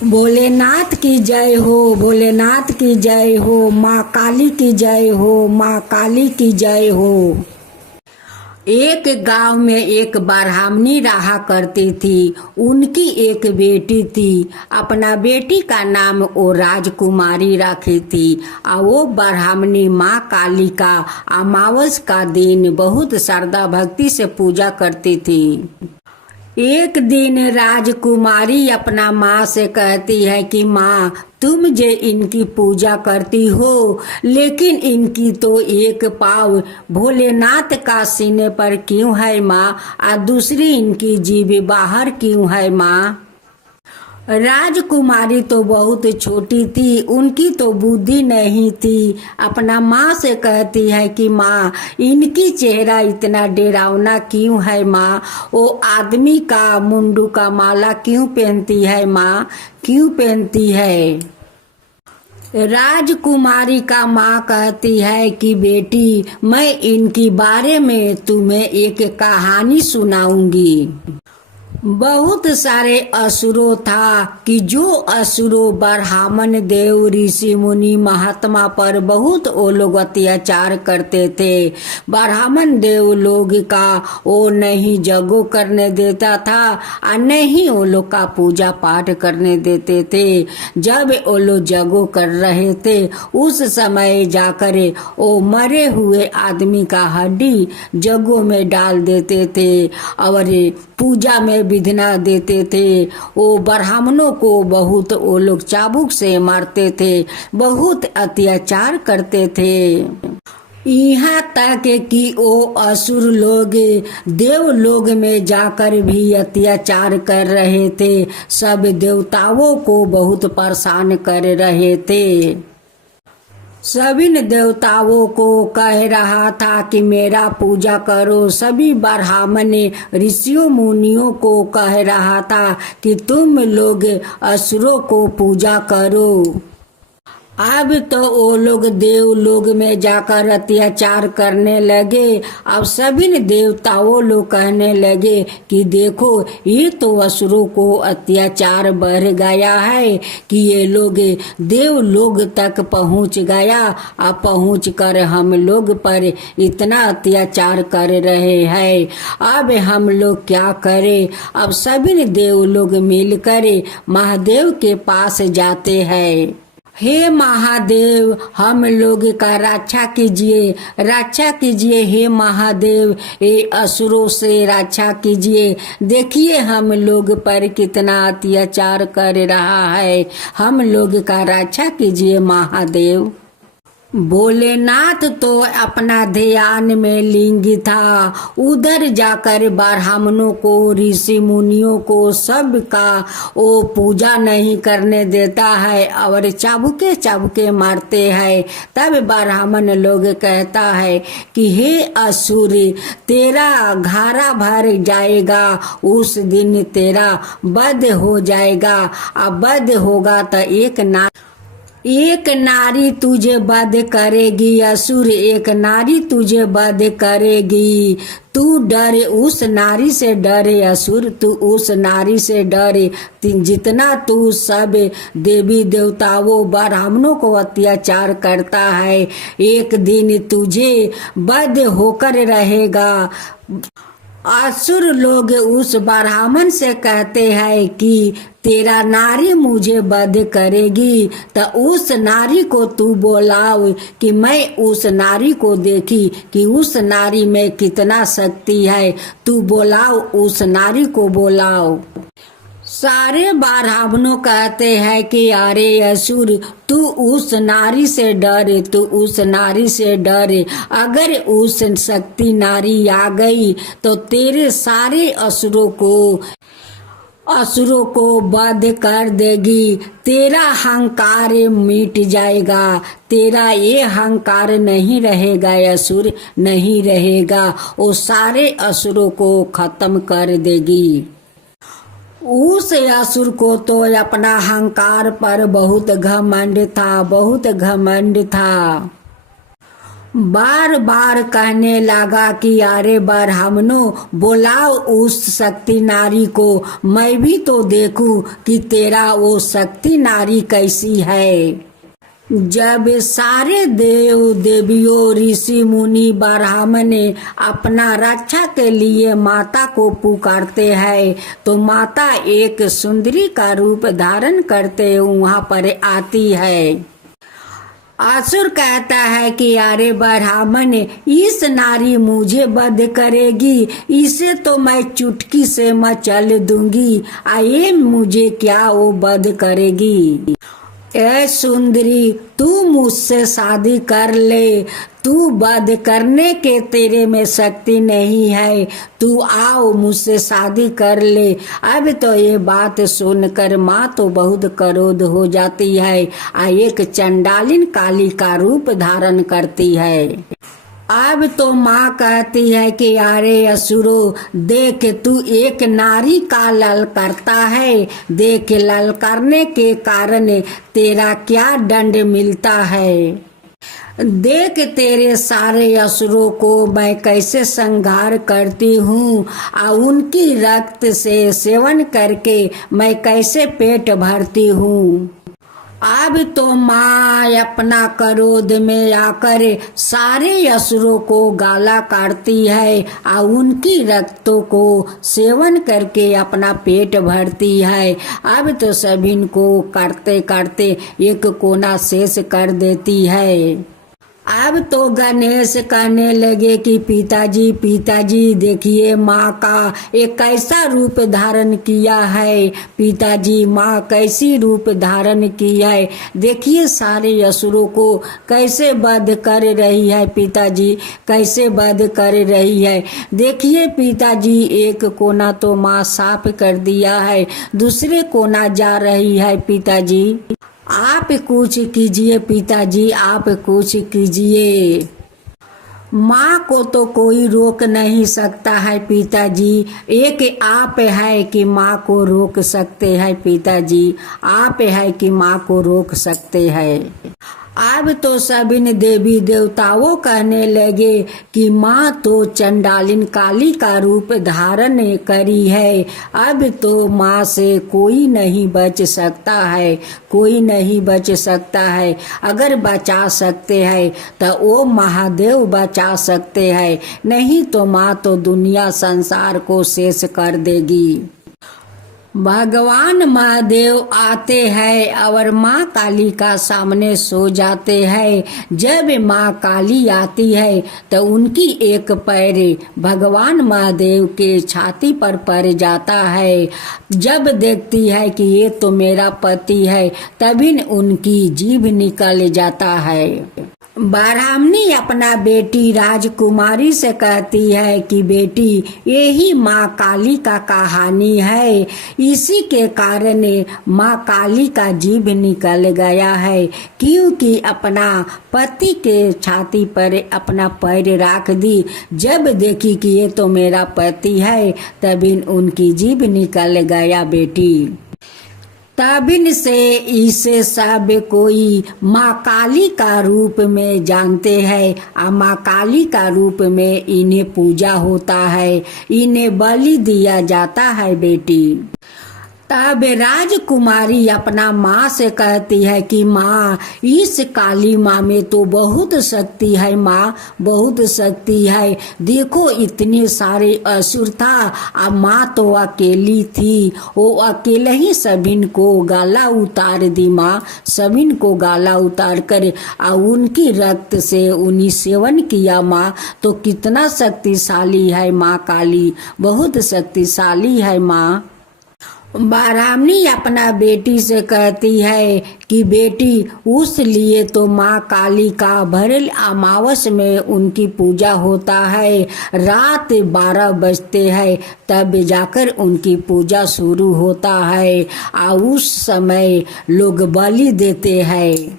भोलेनाथ की जय हो, भोलेनाथ की जय हो, माँ काली की जय हो, माँ काली की जय हो। एक गांव में एक ब्राह्मणी रहा करती थी। उनकी एक बेटी थी। अपना बेटी का नाम वो राजकुमारी रखी थी। और वो ब्राह्मणी माँ काली का अमावस का दिन बहुत श्रद्धा भक्ति से पूजा करती थी। एक दिन राजकुमारी अपना माँ से कहती है कि माँ, तुम जे इनकी पूजा करती हो, लेकिन इनकी तो एक पाँव भोलेनाथ का सीने पर क्यों है माँ, और दूसरी इनकी जीभ बाहर क्यों है माँ। राजकुमारी तो बहुत छोटी थी, उनकी तो बुद्धि नहीं थी। अपना माँ से कहती है कि माँ, इनकी चेहरा इतना डरावना क्यों है माँ, वो आदमी का मुंडू का माला क्यों पहनती है माँ, क्यों पहनती है। राजकुमारी का माँ कहती है कि बेटी, मैं इनकी बारे में तुम्हें एक कहानी सुनाऊंगी। बहुत सारे असुरों था कि जो असुरों ब्राह्मण देव ऋषि मुनि महात्मा पर बहुत वो लोग अत्याचार करते थे। ब्राह्मण देव लोग का वो नहीं जगो करने देता था और नहीं वो लोग का पूजा पाठ करने देते थे। जब वो लोग जगो कर रहे थे उस समय जाकर वो मरे हुए आदमी का हड्डी जगो में डाल देते थे और पूजा में विधना देते थे। वो ब्राह्मणों को बहुत वो लोग चाबुक से मारते थे, बहुत अत्याचार करते थे। यहाँ तक कि वो असुर लोग देव लोग में जाकर भी अत्याचार कर रहे थे, सब देवताओं को बहुत परेशान कर रहे थे। सभी देवताओं को कह रहा था कि मेरा पूजा करो। सभी ब्राह्मण ऋषियों मुनियों को कह रहा था कि तुम लोग असुरों को पूजा करो। अब तो वो लोग देव लोग में जाकर अत्याचार करने लगे। अब सभी देवताओं लोग कहने लगे कि देखो, ये तो असुरों को अत्याचार बढ़ गया है कि ये लोग देव लोग तक पहुंच गया। अब पहुंच कर हम लोग पर इतना अत्याचार कर रहे हैं। अब हम लोग क्या करें। अब सभी देव लोग मिलकर महादेव के पास जाते हैं। हे महादेव, हम लोग का रक्षा कीजिए, रक्षा कीजिए। हे महादेव, ये असुरों से रक्षा कीजिए। देखिए हम लोग पर कितना अत्याचार कर रहा है, हम लोग का रक्षा कीजिए महादेव। भोलेनाथ तो अपना ध्यान में लीन था। उधर जाकर ब्राह्मणों को, ऋषि मुनियों को, सबका वो पूजा नहीं करने देता है और चाबुके चाबुके मारते हैं। तब ब्राह्मण लोग कहता है कि हे असुर, तेरा घारा भर जाएगा, उस दिन तेरा वध हो जाएगा। अब वध होगा तो एक नारी तुझे वध करेगी असुर, एक नारी तुझे वध करेगी। तू डरे, उस नारी से डरे असुर, तू उस नारी से डरे। जितना तू सब देवी देवताओं ब्राह्मणों को अत्याचार करता है, एक दिन तुझे वध होकर रहेगा। असुर लोग उस ब्राह्मण से कहते हैं कि तेरा नारी मुझे वध करेगी, तो उस नारी को तू बुलाओ कि मैं उस नारी को देखी कि उस नारी में कितना शक्ति है। तू बुलाओ, उस नारी को बुलाओ। सारे ब्राह्मणों कहते हैं कि अरे असुर, तू उस नारी से डरे, तू उस नारी से डरे। अगर उस शक्ति नारी आ गई तो तेरे सारे असुरों को वध कर देगी। तेरा अहंकार मिट जाएगा, तेरा ये अहंकार नहीं रहेगा असुर, नहीं रहेगा। वो सारे असुरों को खत्म कर देगी। उस असुर को तो अपना अहंकार पर बहुत घमंड था, बहुत घमंड था। बार बार कहने लगा कि अरे ब्राह्मणों, बुलाओ उस शक्ति नारी को, मैं भी तो देखूं कि तेरा वो शक्ति नारी कैसी है। जब सारे देव देवियों ऋषि मुनि ब्राह्मण अपना रक्षा के लिए माता को पुकारते हैं तो माता एक सुंदरी का रूप धारण करते वहां पर आती है। असुर कहता है कि अरे ब्राह्मण, इस नारी मुझे वध करेगी, इसे तो मैं चुटकी से मचल दूंगी, आये मुझे क्या वो वध करेगी। ए सुंदरी, तू मुझसे शादी कर ले, तू वध करने के तेरे में शक्ति नहीं है, तू आओ मुझसे शादी कर ले। अब तो ये बात सुनकर माँ तो बहुत क्रोध हो जाती है, एक चंडालिन काली का रूप धारण करती है। अब तो माँ कहती है कि अरे असुरो, देख तू एक नारी का लल करता है, देख लल करने के कारण तेरा क्या दंड मिलता है। देख तेरे सारे असुरों को मैं कैसे संहार करती हूँ और उनकी रक्त से सेवन करके मैं कैसे पेट भरती हूँ। अब तो माँ अपना क्रोध में आकर सारे असुरों को गाला काटती है और उनकी रक्तों को सेवन करके अपना पेट भरती है। अब तो सभी को काटते काटते एक कोना शेष कर देती है। अब तो गणेश कहने लगे कि पिताजी पिताजी, देखिए माँ का एक कैसा रूप धारण किया है, पिताजी माँ कैसी रूप धारण किया है, देखिए सारे असुरों को कैसे वध कर रही है, पिताजी कैसे वध कर रही है। देखिए पिताजी, एक कोना तो माँ साफ कर दिया है, दूसरे कोना जा रही है, पिताजी आप कुछ कीजिए, पिताजी आप कुछ कीजिए। माँ को तो कोई रोक नहीं सकता है पिताजी, एक आप है कि माँ को रोक सकते हैं, पिताजी आप है कि माँ को रोक सकते हैं। अब तो सभी देवी देवताओं कहने लगे कि माँ तो चंडालिन काली का रूप धारण करी है, अब तो माँ से कोई नहीं बच सकता है, कोई नहीं बच सकता है। अगर बचा सकते हैं तो वो महादेव बचा सकते हैं, नहीं तो माँ तो दुनिया संसार को शेष कर देगी। भगवान महादेव आते हैं और माँ काली का सामने सो जाते हैं। जब माँ काली आती है तो उनकी एक पैर भगवान महादेव के छाती पर पड़ जाता है। जब देखती है कि ये तो मेरा पति है, तभी उनकी जीभ निकल जाता है। ब्राह्मणी अपना बेटी राजकुमारी से कहती है कि बेटी, यही माँ काली का कहानी है, इसी के कारण माँ काली का जीभ निकल गया है, क्योंकि अपना पति के छाती पर अपना पैर रख दी। जब देखी कि ये तो मेरा पति है, तभी उनकी जीभ निकल गया बेटी। तबिन से इसे सब कोई माँ काली का रूप में जानते हैं और माँ काली का रूप में इन्हें पूजा होता है, इन्हें बलि दिया जाता है बेटी। तब राजकुमारी अपना माँ से कहती है कि माँ, इस काली माँ में तो बहुत शक्ति है, माँ बहुत शक्ति है, देखो इतने सारे असुर था और माँ तो अकेली थी, वो अकेले ही सभी को गाला उतार दी, माँ सभी को गाला उतार कर और उनकी रक्त से उन्हीं सेवन किया। माँ तो कितना शक्तिशाली है, माँ काली बहुत शक्तिशाली है। माँ ब्राह्मणी अपना बेटी से कहती है कि बेटी, उस लिए तो माँ काली का भरल अमावस में उनकी पूजा होता है, रात 12 बजते हैं तब जाकर उनकी पूजा शुरू होता है और उस समय लोग बलि देते हैं।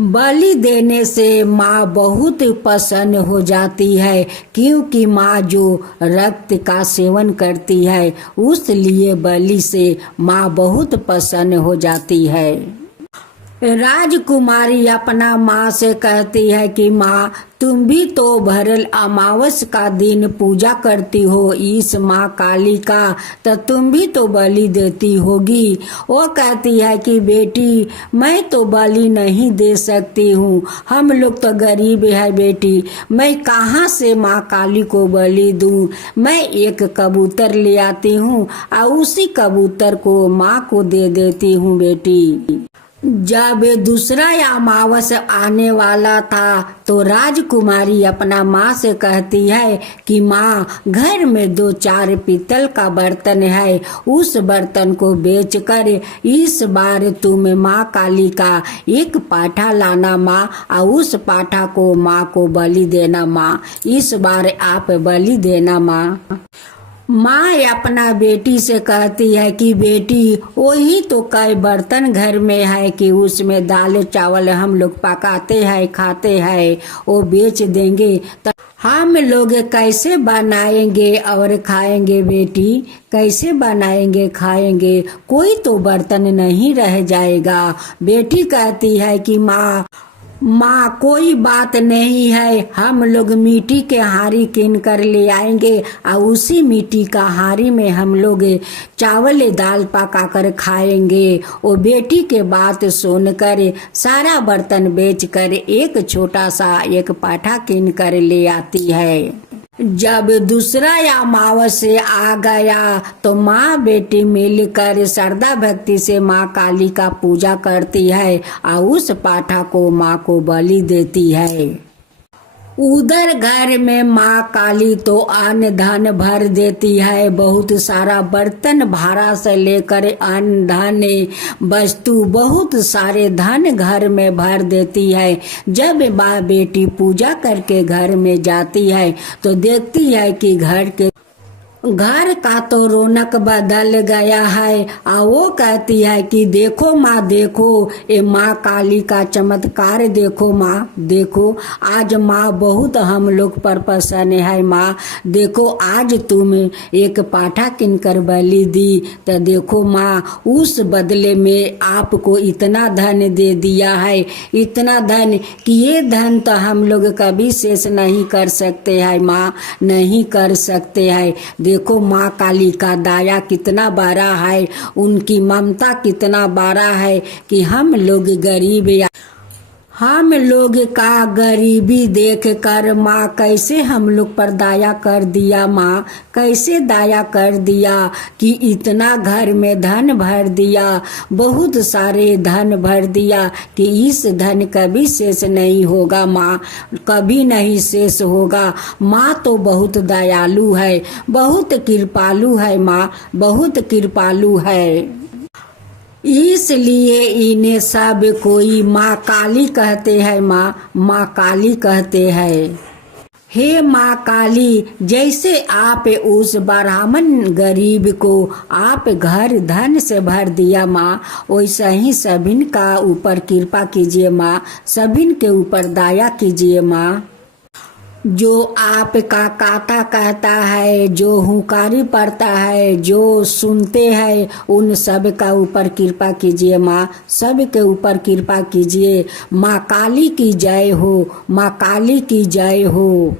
बलि देने से माँ बहुत प्रसन्न हो जाती है, क्योंकि माँ जो रक्त का सेवन करती है, उस लिए बलि से माँ बहुत प्रसन्न हो जाती है। राजकुमारी अपना माँ से कहती है कि माँ, तुम भी तो भरल अमावस का दिन पूजा करती हो इस माँ काली का, तो तुम भी तो बलि देती होगी। वो कहती है कि बेटी, मैं तो बलि नहीं दे सकती हूँ, हम लोग तो गरीब है बेटी, मैं कहाँ से माँ काली को बलि दूँ। मैं एक कबूतर ले आती हूँ और उसी कबूतर को माँ को दे देती हूँ बेटी। जब दूसरा अमावस आने वाला था तो राजकुमारी अपना माँ से कहती है कि माँ, घर में 2-4 पीतल का बर्तन है, उस बर्तन को बेचकर इस बार तुम माँ काली का एक पाठा लाना माँ, और उस पाठा को माँ को बलि देना माँ, इस बार आप बलि देना माँ। माँ अपना बेटी से कहती है कि बेटी, वही तो कई बर्तन घर में है कि उसमें दाल चावल हम लोग पकाते हैं खाते हैं, वो बेच देंगे तो हम लोग कैसे बनाएंगे और खाएंगे बेटी, कैसे बनाएंगे खाएंगे, कोई तो बर्तन नहीं रह जाएगा। बेटी कहती है कि माँ, कोई बात नहीं है, हम लोग मिट्टी के हारी किन कर ले आएंगे और उसी मिट्टी का हारी में हम लोग चावल दाल पका कर खाएंगे। वो बेटी के बात सुनकर सारा बर्तन बेचकर एक छोटा सा एक पाठा किन कर ले आती है। जब दूसरा अमावस आ गया तो माँ बेटी मिलकर श्रद्धा भक्ति से माँ काली का पूजा करती है और उस पाठा को माँ को बलि देती है। उधर घर में माँ काली तो अन्न धन भर देती है, बहुत सारा बर्तन भाड़ा से लेकर अन्न धन वस्तु बहुत सारे धन घर में भर देती है। जब माँ बेटी पूजा करके घर में जाती है तो देखती है कि घर का तो रौनक बदल गया है, और वो कहती है कि देखो माँ, देखो ये माँ काली का चमत्कार, देखो माँ, देखो आज माँ बहुत हम लोग पर प्रसन्न है माँ, देखो आज तुम एक पाठा किनकर बलि दी, तो देखो माँ उस बदले में आपको इतना धन दे दिया है, इतना धन कि ये धन तो हम लोग कभी शेष नहीं कर सकते हैं माँ, नहीं कर सकते हैं। देखो माँ काली का दया कितना बड़ा है, उनकी ममता कितना बड़ा है कि हम लोग का गरीबी देख कर माँ कैसे हम लोग पर दया कर दिया माँ, कैसे दया कर दिया कि इतना घर में धन भर दिया, बहुत सारे धन भर दिया कि इस धन कभी शेष नहीं होगा माँ, कभी नहीं शेष होगा। माँ तो बहुत दयालु है, बहुत कृपालु है माँ, बहुत कृपालु है, इसलिए इन्हें सब कोई माँ काली कहते हैं माँ काली कहते हैं। हे माँ काली, जैसे आप उस ब्राह्मण गरीब को आप घर धन से भर दिया माँ, वैसा ही सभिन का ऊपर कृपा कीजिए माँ, सभिन के ऊपर दया कीजिए माँ। जो आपका काता कहता है, जो हुंकारी पड़ता है, जो सुनते हैं, उन सब का ऊपर कृपा कीजिए माँ, सब के ऊपर कृपा कीजिए। माँ काली की जय हो, माँ काली की जय हो।